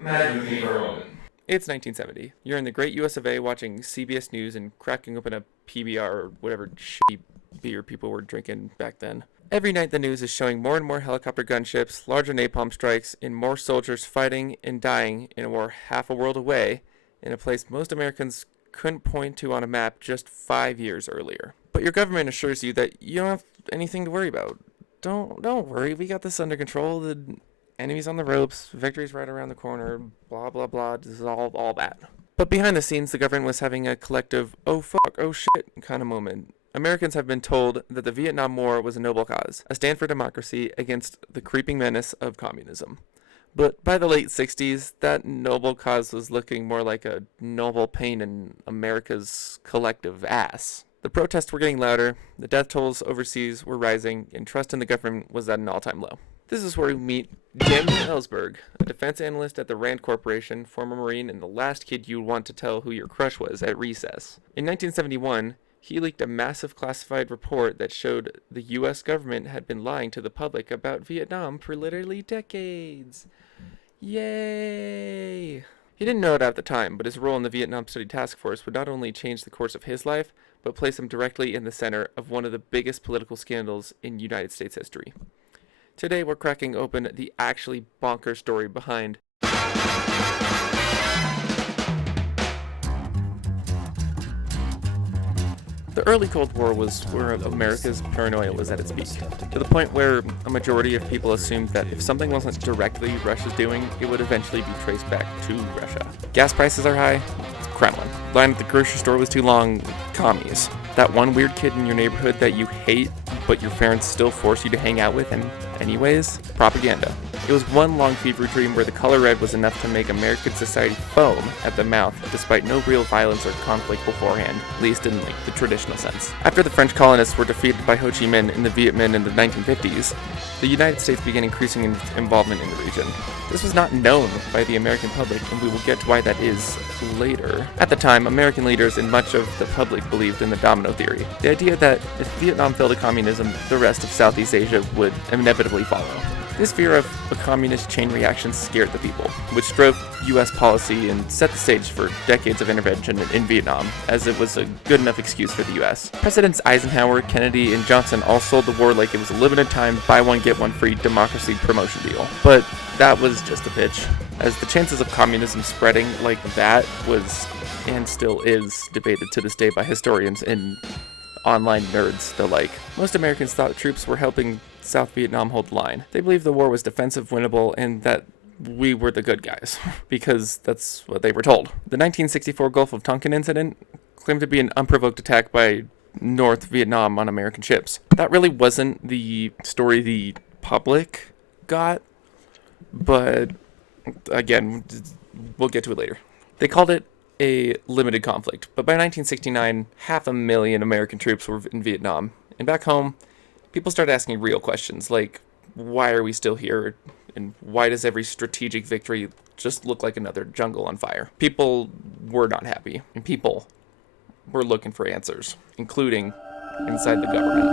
Imagine with me for a moment. It's 1970. You're in the great US of A watching CBS News and cracking open a PBR or whatever shitty beer people were drinking back then. Every night the news is showing more and more helicopter gunships, larger napalm strikes, and more soldiers fighting and dying in a war half a world away, in a place most Americans couldn't point to on a map just 5 years earlier. But your government assures you that you don't have anything to worry about. Don't worry, we got this under control. The enemy's on the ropes, victory's right around the corner, blah blah blah, this is all that. But behind the scenes, the government was having a collective, oh fuck, oh shit kind of moment. Americans have been told that the Vietnam War was a noble cause, a stand for democracy against the creeping menace of communism. But by the late 60s, that noble cause was looking more like a noble pain in America's collective ass. The protests were getting louder, the death tolls overseas were rising, and trust in the government was at an all-time low. This is where we meet Jim Ellsberg, a defense analyst at the Rand Corporation, former Marine, and the last kid you'd want to tell who your crush was at recess. In 1971, he leaked a massive classified report that showed the U.S. government had been lying to the public about Vietnam for literally decades. Yay! He didn't know it at the time, but his role in the Vietnam Study Task Force would not only change the course of his life, but place him directly in the center of one of the biggest political scandals in United States history. Today we're cracking open the actually bonkers story behind the early Cold War was where America's paranoia was at its peak, to the point where a majority of people assumed that if something wasn't directly Russia's doing, it would eventually be traced back to Russia. Gas prices are high, it's Kremlin. Line at the grocery store was too long, commies. That one weird kid in your neighborhood that you hate, but your parents still force you to hang out with, and anyways, propaganda. It was one long fever dream where the color red was enough to make American society foam at the mouth, despite no real violence or conflict beforehand, at least in the traditional sense. After the French colonists were defeated by Ho Chi Minh and the Viet Minh in the 1950s, the United States began increasing involvement in the region. This was not known by the American public, and we will get to why that is later. At the time, American leaders and much of the public believed in the domino theory, the idea that if Vietnam fell to communism, the rest of Southeast Asia would inevitably follow. This fear of a communist chain reaction scared the people, which drove U.S. policy and set the stage for decades of intervention in Vietnam, as it was a good enough excuse for the U.S. Presidents Eisenhower, Kennedy, and Johnson all sold the war like it was a limited time buy one get one free democracy promotion deal. But that was just a pitch, as the chances of communism spreading like that was, and still is, debated to this day by historians and online nerds alike. Most Americans thought troops were helping South Vietnam hold the line. They believed the war was defensive, winnable, and that we were the good guys, because that's what they were told. The 1964 Gulf of Tonkin incident claimed to be an unprovoked attack by North Vietnam on American ships. That really wasn't the story the public got, but again, we'll get to it later. They called it a limited conflict, but by 1969, 500,000 American troops were in Vietnam, and back home, people started asking real questions, like, why are we still here, and why does every strategic victory just look like another jungle on fire? People were not happy, and people were looking for answers, including inside the government.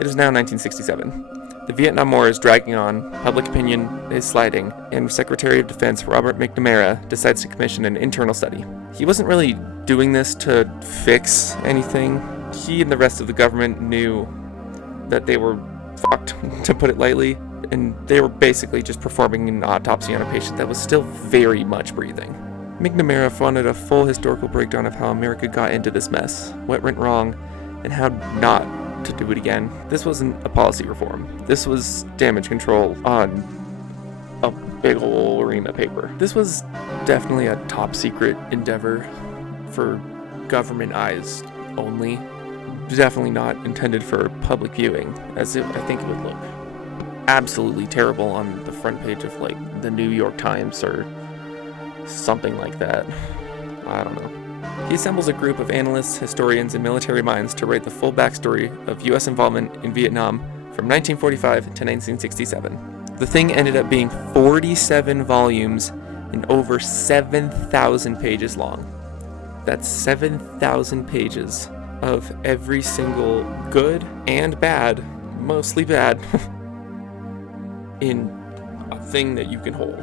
It is now 1967. The Vietnam War is dragging on, public opinion is sliding, and Secretary of Defense Robert McNamara decides to commission an internal study. He wasn't really doing this to fix anything. He and the rest of the government knew that they were fucked, to put it lightly, and they were basically just performing an autopsy on a patient that was still very much breathing. McNamara wanted a full historical breakdown of how America got into this mess, what went wrong, and how not to do it again. This wasn't a policy reform. This was damage control on a big ol' ream of paper. This was definitely a top secret endeavor for government eyes only. Definitely not intended for public viewing, as I think it would look absolutely terrible on the front page of like the New York Times or something like that. I don't know. He assembles a group of analysts, historians, and military minds to write the full backstory of U.S. involvement in Vietnam from 1945 to 1967. The thing ended up being 47 volumes and over 7,000 pages long. That's 7,000 pages of every single good and bad mostly bad, in a thing that you can hold.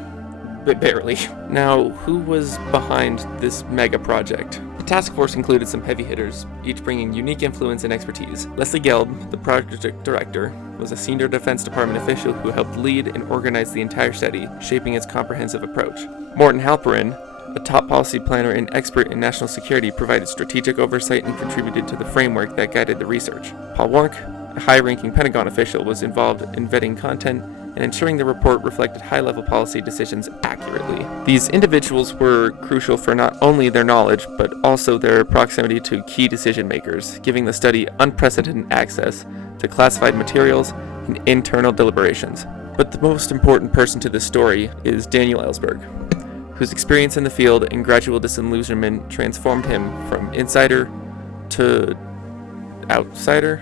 But barely. Now, who was behind this mega project? The task force included some heavy hitters, each bringing unique influence and expertise. Leslie Gelb, the project director, was a senior Defense Department official who helped lead and organize the entire study, shaping its comprehensive approach. Morton Halperin, a top policy planner and expert in national security, provided strategic oversight and contributed to the framework that guided the research. Paul Warnk, a high-ranking Pentagon official, was involved in vetting content and ensuring the report reflected high-level policy decisions accurately. These individuals were crucial for not only their knowledge, but also their proximity to key decision-makers, giving the study unprecedented access to classified materials and internal deliberations. But the most important person to this story is Daniel Ellsberg, whose experience in the field and gradual disillusionment transformed him from insider to outsider?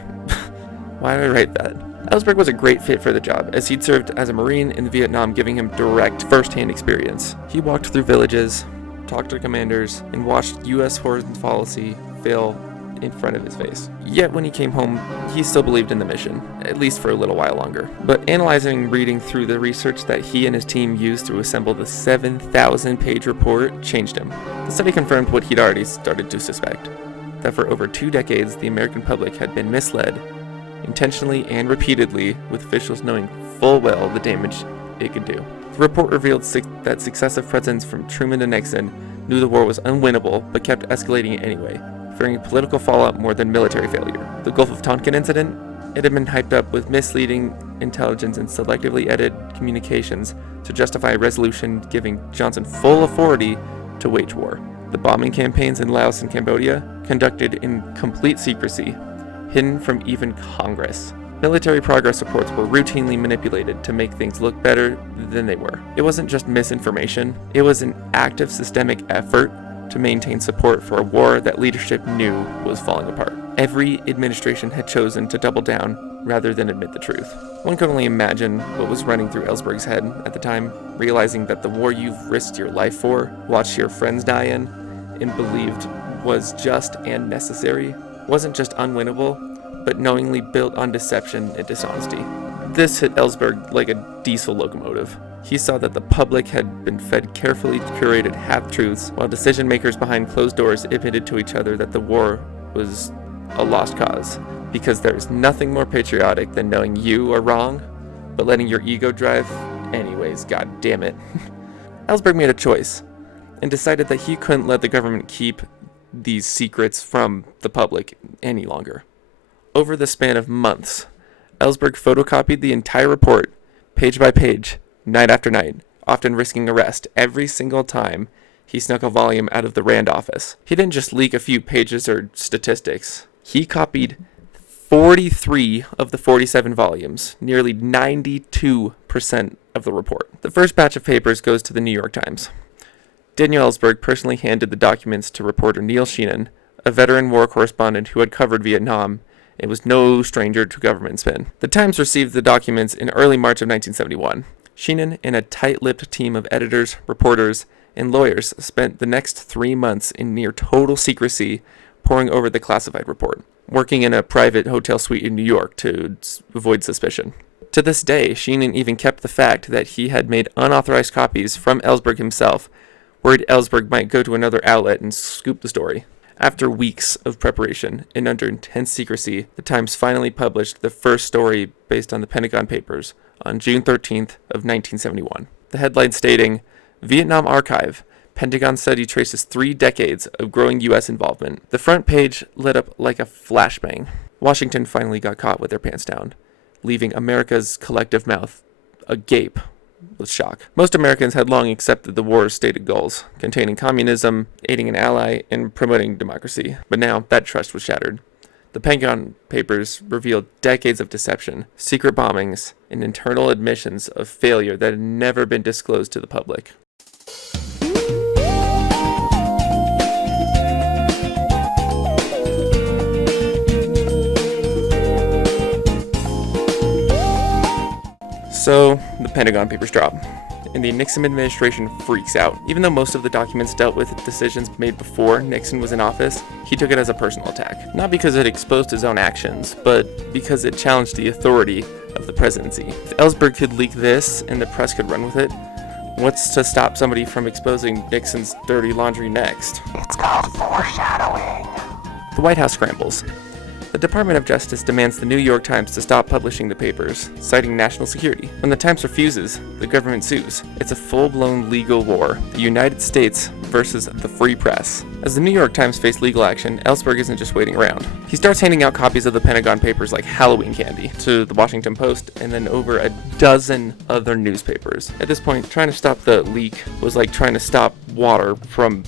Why did I write that? Ellsberg was a great fit for the job, as he'd served as a Marine in Vietnam, giving him direct, first-hand experience. He walked through villages, talked to commanders, and watched U.S. foreign policy fail in front of his face. Yet when he came home, he still believed in the mission, at least for a little while longer. But analyzing and reading through the research that he and his team used to assemble the 7,000-page report changed him. The study confirmed what he'd already started to suspect, that for over 2 decades, the American public had been misled, intentionally and repeatedly, with officials knowing full well the damage it could do. The report revealed that successive presidents from Truman to Nixon knew the war was unwinnable, but kept escalating it anyway, fearing political fallout more than military failure. The Gulf of Tonkin incident? It had been hyped up with misleading intelligence and selectively edited communications to justify a resolution giving Johnson full authority to wage war. The bombing campaigns in Laos and Cambodia, conducted in complete secrecy, hidden from even Congress. Military progress reports were routinely manipulated to make things look better than they were. It wasn't just misinformation, it was an active systemic effort to maintain support for a war that leadership knew was falling apart. Every administration had chosen to double down rather than admit the truth. One could only imagine what was running through Ellsberg's head at the time, realizing that the war you've risked your life for, watched your friends die in, and believed was just and necessary, wasn't just unwinnable, but knowingly built on deception and dishonesty. This hit Ellsberg like a diesel locomotive. He saw that the public had been fed carefully curated half-truths, while decision-makers behind closed doors admitted to each other that the war was a lost cause, because there is nothing more patriotic than knowing you are wrong, but letting your ego drive anyways, god damn it. Ellsberg made a choice, and decided that he couldn't let the government keep these secrets from the public any longer. Over the span of months, Ellsberg photocopied the entire report, page by page, night after night, often risking arrest every single time he snuck a volume out of the Rand office. He didn't just leak a few pages or statistics. He copied 43 of the 47 volumes, nearly 92% of the report. The first batch of papers goes to the New York Times. Daniel Ellsberg personally handed the documents to reporter Neil Sheenan, a veteran war correspondent who had covered Vietnam and was no stranger to government spin. The Times received the documents in early March of 1971. Sheenan and a tight-lipped team of editors, reporters, and lawyers spent the next 3 months in near total secrecy poring over the classified report, working in a private hotel suite in New York to avoid suspicion. To this day, Sheenan even kept the fact that he had made unauthorized copies from Ellsberg himself, worried Ellsberg might go to another outlet and scoop the story. After weeks of preparation and under intense secrecy, the Times finally published the first story based on the Pentagon Papers on June 13th of 1971. The headline stating, "Vietnam Archive, Pentagon Study Traces 3 Decades of Growing U.S. Involvement." The front page lit up like a flashbang. Washington finally got caught with their pants down, leaving America's collective mouth agape with shock. Most Americans had long accepted the war's stated goals, containing communism, aiding an ally, and promoting democracy. But now, that trust was shattered. The Pentagon Papers revealed decades of deception, secret bombings, and internal admissions of failure that had never been disclosed to the public. So, the Pentagon Papers drop. and the Nixon administration freaks out. Even though most of the documents dealt with decisions made before Nixon was in office, he took it as a personal attack. Not because it exposed his own actions, but because it challenged the authority of the presidency. If Ellsberg could leak this and the press could run with it, what's to stop somebody from exposing Nixon's dirty laundry next? It's called foreshadowing. The White House scrambles. The Department of Justice demands the New York Times to stop publishing the papers, citing national security. When the Times refuses, the government sues. It's a full-blown legal war, the United States versus the free press. As the New York Times faced legal action, Ellsberg isn't just waiting around. He starts handing out copies of the Pentagon Papers like Halloween candy to the Washington Post and then over a dozen other newspapers. At this point, trying to stop the leak was like trying to stop water from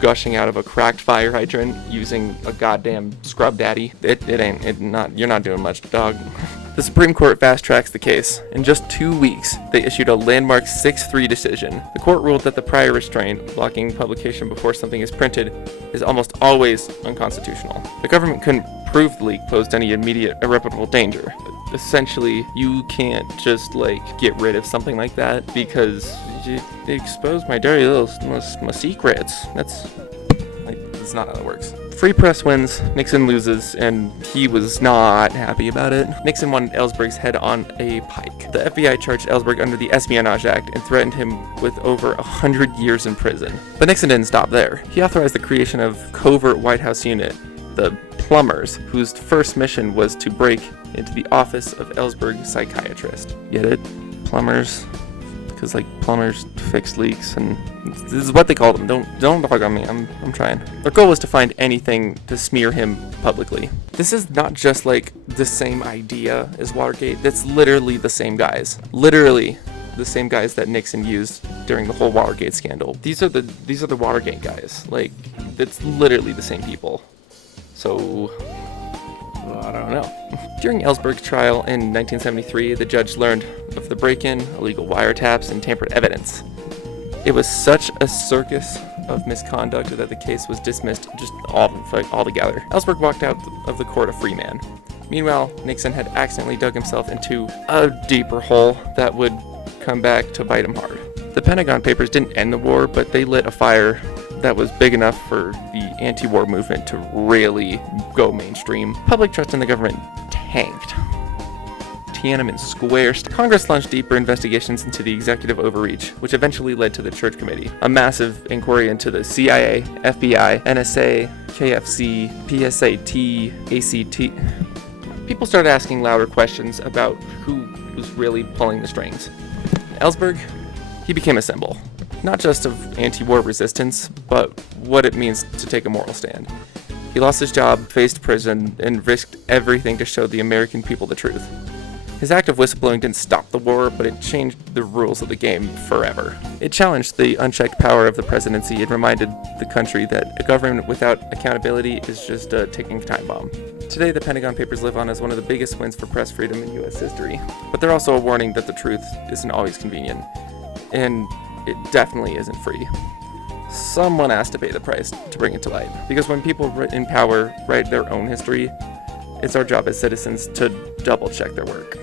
gushing out of a cracked fire hydrant using a goddamn scrub daddy. You're not doing much, dog. The Supreme Court fast-tracks the case. In just 2 weeks, they issued a landmark 6-3 decision. The court ruled that the prior restraint, blocking publication before something is printed, is almost always unconstitutional. The government couldn't prove the leak posed any immediate irreparable danger. Essentially, you can't just, get rid of something like that because you exposed my dirty little my secrets. That's not how that works. Free press wins, Nixon loses, and he was not happy about it. Nixon wanted Ellsberg's head on a pike. The FBI charged Ellsberg under the Espionage Act and threatened him with over 100 years in prison. But Nixon didn't stop there. He authorized the creation of covert White House unit, the Plumbers, whose first mission was to break into the office of Ellsberg's psychiatrist. Get it? Plumbers? Because plumbers fix leaks, and this is what they call them. Don't dog on me. I'm trying. Their goal was to find anything to smear him publicly. This is not just the same idea as Watergate. That's literally the same guys. Literally the same guys that Nixon used during the whole Watergate scandal. These are the Watergate guys. That's literally the same people. So I don't know. During Ellsberg's trial in 1973, the judge learned of the break-in, illegal wiretaps, and tampered evidence. It was such a circus of misconduct that the case was dismissed just altogether. Ellsberg walked out of the court a free man. Meanwhile, Nixon had accidentally dug himself into a deeper hole that would come back to bite him hard. The Pentagon Papers didn't end the war, but they lit a fire that was big enough for the anti-war movement to really go mainstream. Public trust in the government tanked. Tiananmen Square. Congress launched deeper investigations into the executive overreach, which eventually led to the Church Committee, a massive inquiry into the CIA, FBI, NSA, KFC, PSAT, ACT. People started asking louder questions about who was really pulling the strings. Ellsberg, he became a symbol. Not just of anti-war resistance, but what it means to take a moral stand. He lost his job, faced prison, and risked everything to show the American people the truth. His act of whistleblowing didn't stop the war, but it changed the rules of the game forever. It challenged the unchecked power of the presidency and reminded the country that a government without accountability is just a ticking time bomb. Today, the Pentagon Papers live on as one of the biggest wins for press freedom in U.S. history. But they're also a warning that the truth isn't always convenient. And it definitely isn't free. Someone has to pay the price to bring it to light. Because when people in power write their own history, it's our job as citizens to double check their work.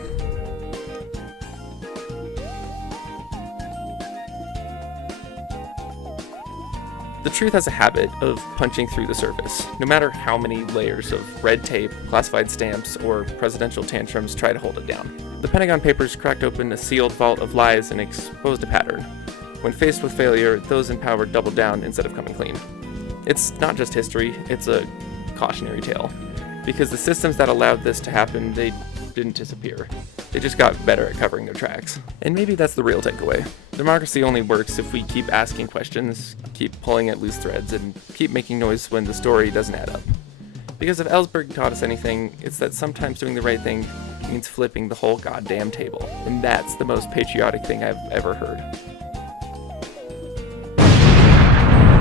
The truth has a habit of punching through the surface, no matter how many layers of red tape, classified stamps, or presidential tantrums try to hold it down. The Pentagon Papers cracked open a sealed vault of lies and exposed a pattern. When faced with failure, those in power doubled down instead of coming clean. It's not just history, it's a cautionary tale. Because the systems that allowed this to happen, they didn't disappear. They just got better at covering their tracks. And maybe that's the real takeaway. Democracy only works if we keep asking questions, keep pulling at loose threads, and keep making noise when the story doesn't add up. Because if Ellsberg taught us anything, it's that sometimes doing the right thing means flipping the whole goddamn table. And that's the most patriotic thing I've ever heard.